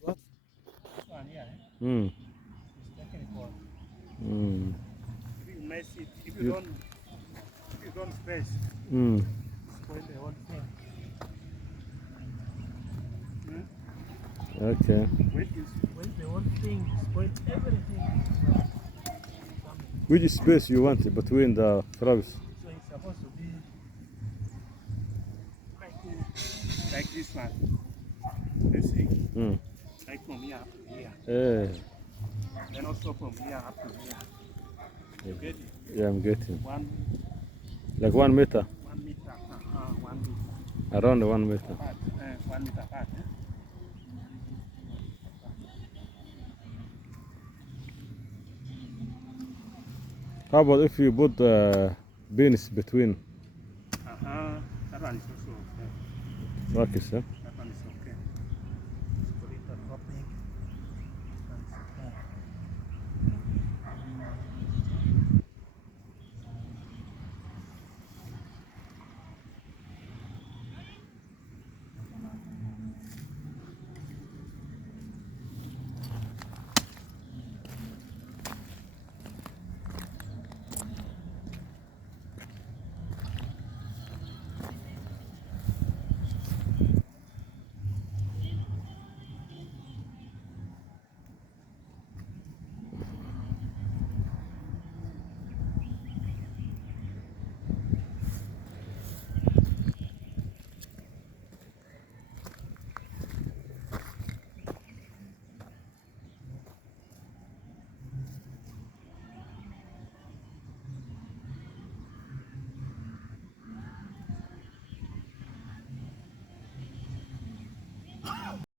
what? This one here, Mm. it's taken for. Mm. If you mess it, if You- you don't space, Mm. spoil the whole thing. Okay. When you spoil the whole thing, you spoil everything. Which space you want between the frogs? So it's supposed to be like this one. You see, Mm. like from here up to here, Eh. and also from here up to here. You get it? Yeah, I'm getting. Like Like 1 meter. 1 meter, 1 meter Around 1 meter. apart. 1 meter apart. How about if you put beans between? That one is also okay. Okay, sir. That one is okay. Put it on topping. That one is okay.